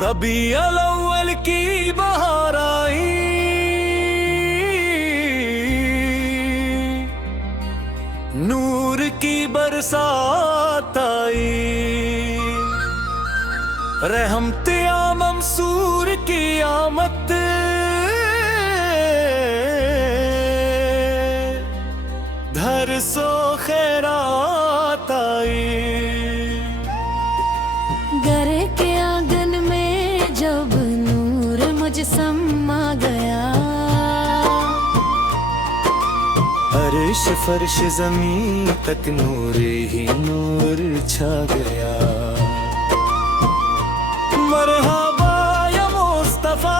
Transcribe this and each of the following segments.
रबीउल अव्वल की बहार आई, नूर की बरसात आई, रहमत मंसूर की आमद, धर सो खैरात आई। घर के आंगन में जब नूर मुझ समा गया, अर्श फर्श ज़मीं तक नूर ही नूर छा गया। मरहबा या मुस्तफा,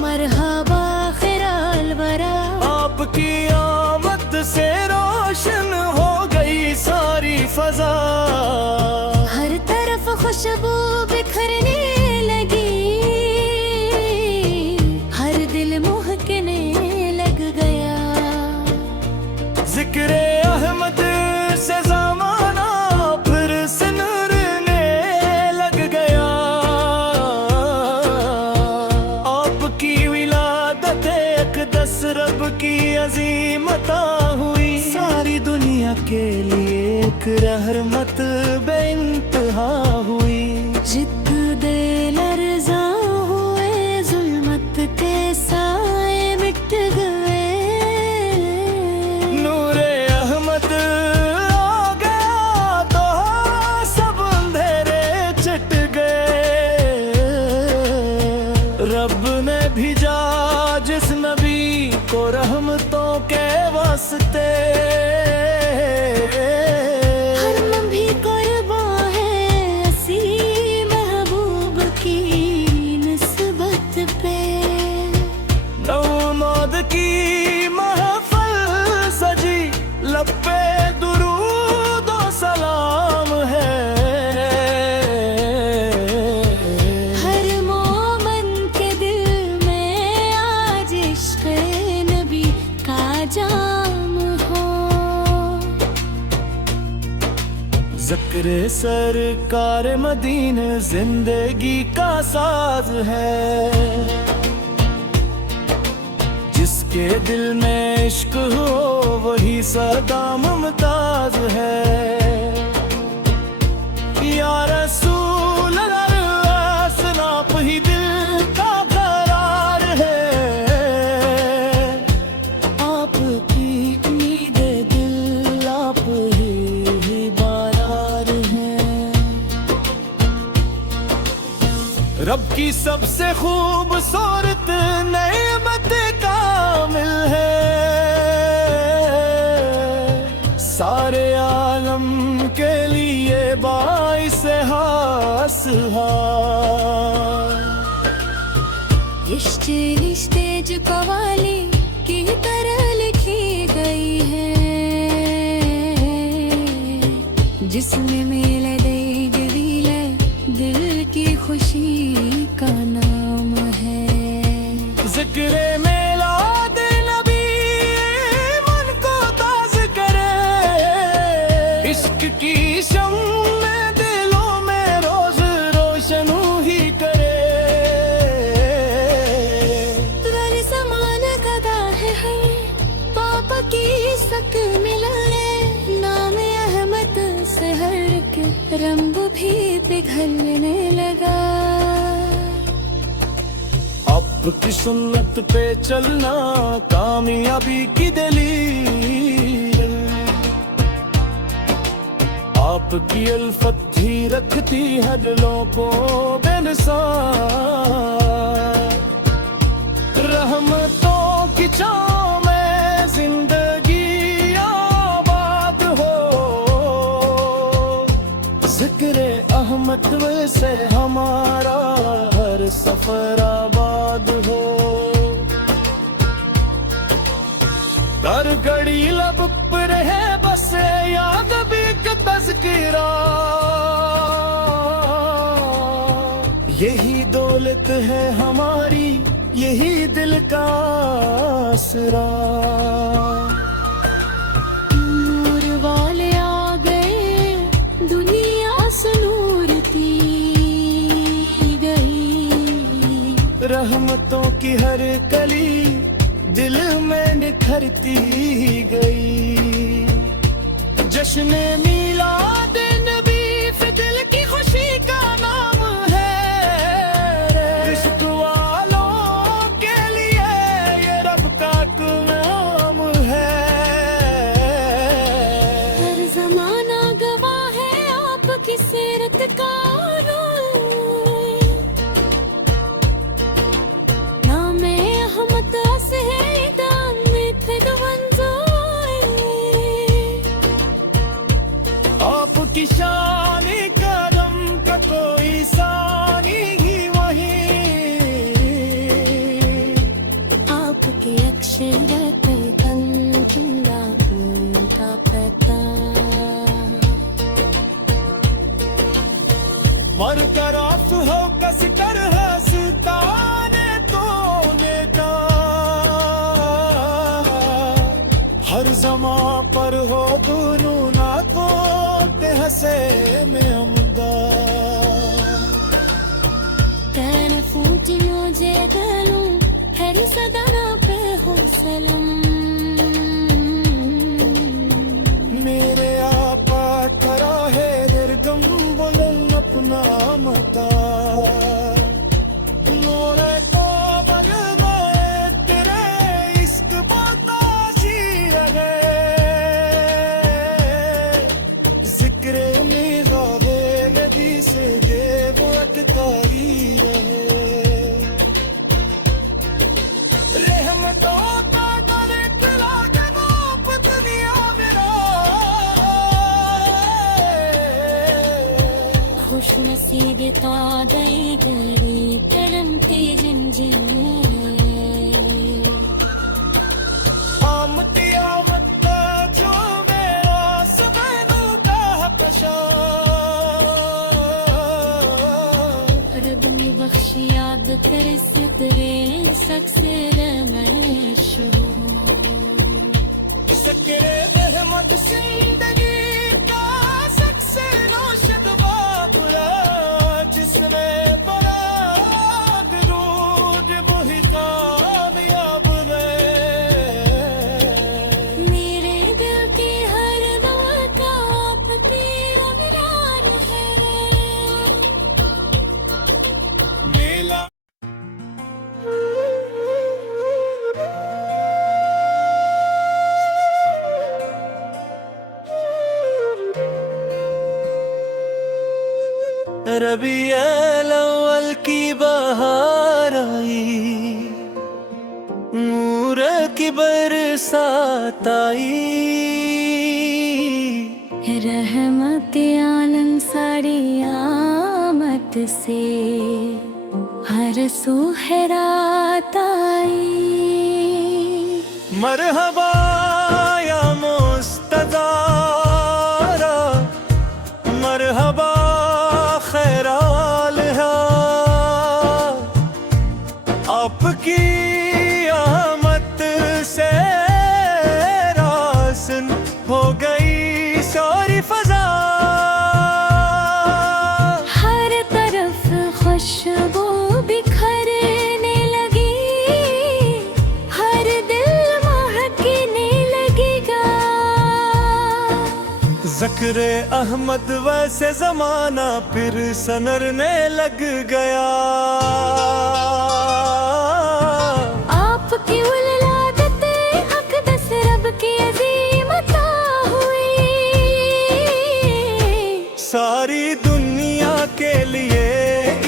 मरहबा खैराल वरा, आपकी आमद से रोशन हो गई सारी फजा। हर तरफ खुशबू बिखरने लगी, हर दिल महकने लग गया। जिक्र अहमद से ज़माना फिर से नूरने लग गया। आपकी विलादत अक़दस रब की अज़ीमत हुई, सारी दुनिया के लिए एक रहमत बेइंतहा हुई। जिद्दे लर्ज़ा हुए ज़ुल्मत के साए मिट गए, नूरे अहमद आ गया तो सब अंधेरे छट गए। रब ने भेजा जिस नबी को रहमतों के वास्ते, हर लम्हे कुर्बान है असी महबूब की निस्बत पे। नौमोद की महफल सजी, लब पे दुरूद और सलाम है। हर मोमन के दिल में आज इश्क़ नबी का जाम हो। ज़िक्र सरकार मदीने जिंदगी का साज है, जिसके दिल में इश्क हो वही सदा मुमताज है। या रसूल अल्लाह आप ही दिल का करार है। आपकी उम्मीद दिल आप ही बारार है। रब की सबसे खूबसूरत नेमत कामिल है, सारे आलम के लिए बाइस हास इश्क़ रिश्ते जो कवाली की तरह लिखी गई है, जिसमें मेले दे जलीले दिल की खुशी का नाम है। जिक्र मिलाद नबी मन को ताज़ करे, इश्क की शम्मे दिलों में रोज रोशन ही करे। तुझे समान गदा है हर पाप की सक मिलाए, नाम अहमद से हर के रंग भी पिघलने लगा। आपकी सुन्नत पे चलना कामयाबी की दलील, आपकी अल्फत ही रखती है दिलों को बेनिसार। रहमतों की छांव में जिंदगी आबाद हो, जिक्र अहमद से हमारा हर सफर आबाद हो। हर घड़ी लब पर है बस याद भी का तज़किरा, यही दौलत है हमारी यही दिल का आसरा। नूर वाले आ गए दुनिया से नूर थी गई, रहमतों की हर कली दिल में निखरती गई। जश्न मीलाद नबी फिर दिल की खुशी का नाम है। रिज़्क़ वालों के लिए ये रब का काम है। हर जमाना गवाह है आपकी सीरत का। आपकी शान करम का कोई सानी ही वही। आपके अक्षरत कंचुला का पता। मर कराफ हो कस कर हंसताने तोने का। हर जमा पर हो दोनों ना को हसे में अमदा। तरफों मुझे गलूं हर सदना पे हो सलम। मेरे आपा खरा है दरगम बुलंद अपना मता। नूरे तो बरमाए तेरे इश्क बताशी है। जिक्र में गावे नबी से देव अटकारी रहे। रहमतों का दर खुला के बाप दुनिया मेरा। खुश नसीब तादई गरी तरमती जिंजिन। आमती आमत जो मेरा सबनों का हकशा। रब ने बख्शी याद कर सितरे सक्सेर में शुरू। सकरे रहमत जिंदगी का सबसे रोशन बाबुरा। जिसमें बड़ा दरूद वही कामयाब है। मेरे दिल की हर दुआ का आपकी अमरार है। मेला रबीउल अव्वल की बहार आई। नूर की बरसात आई। रहमत आलम सारी आमद से हर सू हैरात आई। मरहबा या मुस्तदारा मरहबा खैराल है। आपकी आमद से रासन हो गई सारी फजा। हर तरफ खुशबू बिखरने लगी। हर दिल महकने लगेगा। ज़िक्र अहमद वैसे जमाना फिर सनरने लग गया। आपकी उलादत अक़दस रब की अज़ीम अता हुई। सारी दुनिया के लिए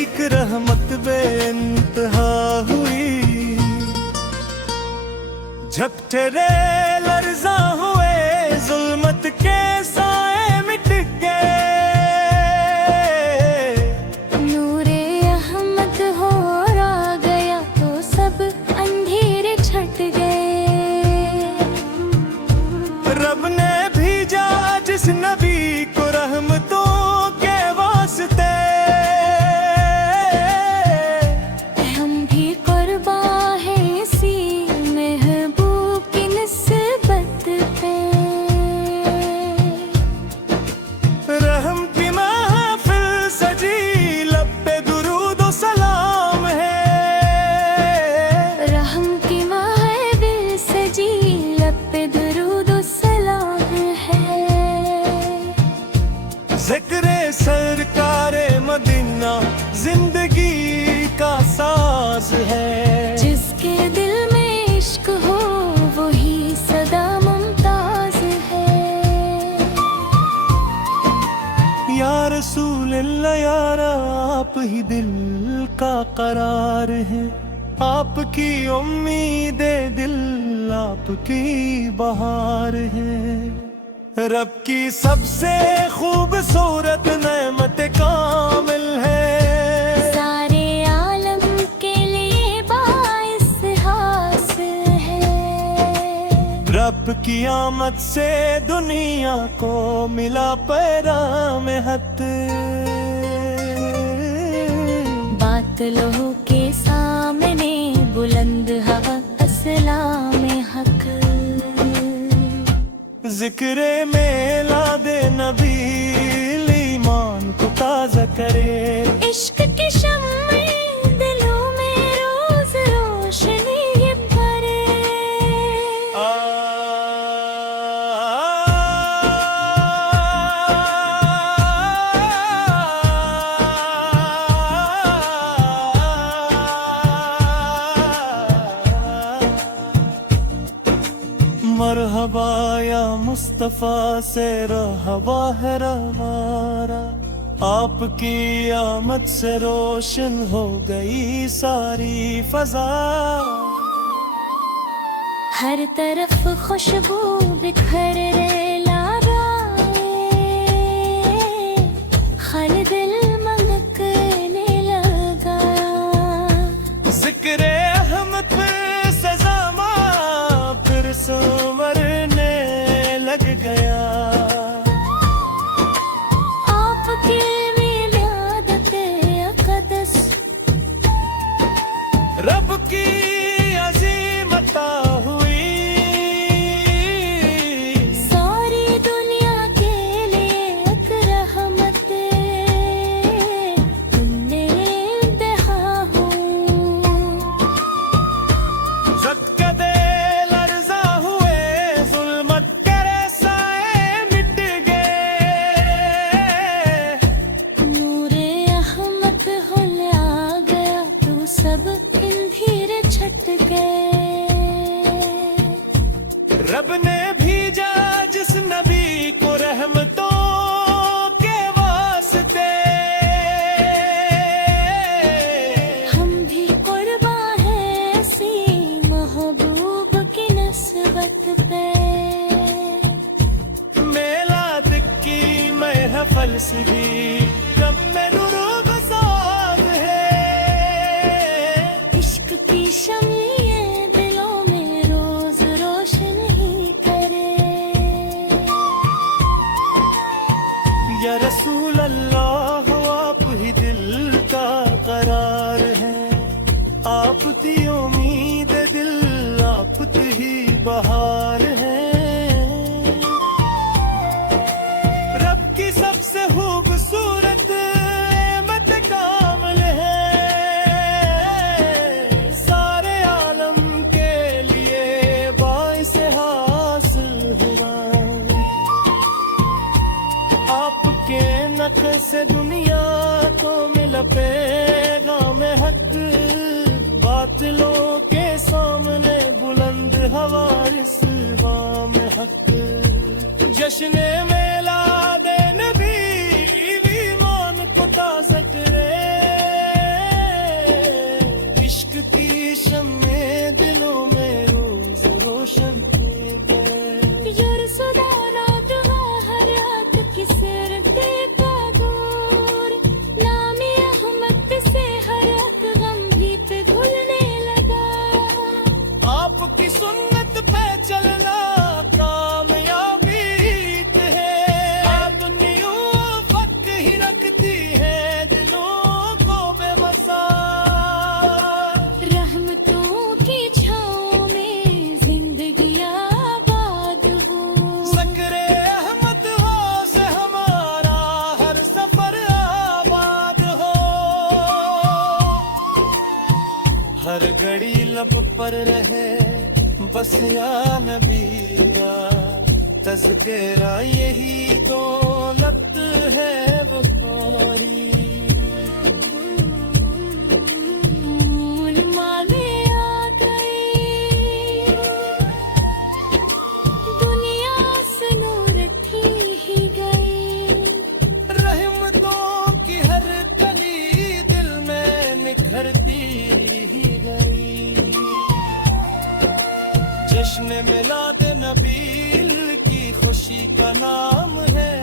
एक रहमत बेइंतहा हुई। झपटे लर्ज़ा हुए जुल्मत के साए मिट गए। नूरे अहमद हो आ गया तो सब अंधेरे छट गए। रब ने भेजा जिस नबी को रहमतों के वास्ते। हम भी कुर्बा हैं इसी महबूब की निस्बत राज है। जिसके दिल में इश्क हो वही सदा मुमताज है। या रसूल अल्लाह यारा आप ही दिल का करार है। आपकी उम्मीदे दिल आपकी बहार है। रब की सबसे खूबसूरत नेमत कामिल है। सारे आलम के लिए बाइस हासिल है। रब की आमद से दुनिया को मिला पैगाम हक। बातिलों के सामने बुलंद हवा अस्सलाम हक। जिक्रे मेला दे नबी ईमान को ताज़ा करे। इश्क की शम्मे दिलों में रोज रोशनी ये भरे। मरहबा या मुस्तफा से रहबा है रवारा। आपकी आमद से रोशन हो गई सारी फजा। हर तरफ खुशबू बिखर रे लाराए। खल दिल महकने लगा। जिक्रे अहमद पे सजामा फिर संवरने लग गया। आपकी मिलादत अक़दस रब की अज़ीमता हुई। सारी दुनिया के लिए एक रहमत तुमने इंतहा हूँ। ज़क्कदे लर्ज़ा हुए ज़ुल्मत के रसाए मिट गए। नूरे अहमद हुल आ गया तू सब अंधेरे छट गए। रब ने भेजा जिस नबी को रहमतों के वास्ते। हम भी कुर्बा है ऐसी महबूब की नस्बत पे। मेला दिक्की महफल से भी रब में नूर बसात है। इश्क की शम्में दिलों में रोज रोशन ही करे। या रसूल अल्लाह आप ही दिल का करार है। आपकी उम्मीद दिल आपकी ही बहार है। रब की सबसे खूबसूरत नेमत कामिल है। सारे आलम के लिए बाइस हासिल है। आपके नख से दुनिया को मिला पैगाम हक। बातिलों के सामने बुलंद हवा इस्लाम हक। जश्न मेला दे नबी ईमान को ताज़ा करे। इश्क की शम्में दिलों में रोज रोशन दे। यरसुदाना दुआ हर हक की सिर पे पागोर। नामी अहमद से हर हक गम भी पे घुलने लगा। आपकी सुन्नत पे चलना कामयाबी है। दुनिया फक ही रखती है दिलों को बेबसा। रहमतों की छाँव में जिंदगी आबाद हो। ज़क्रे अहमद हो से हमारा हर सफर आबाद हो। हर घड़ी लब पर रहे बस या नबी या तज़किरा यही दौलत है बुखारी। मूल ही गई। जश्न मिलाद नबील की खुशी का नाम है,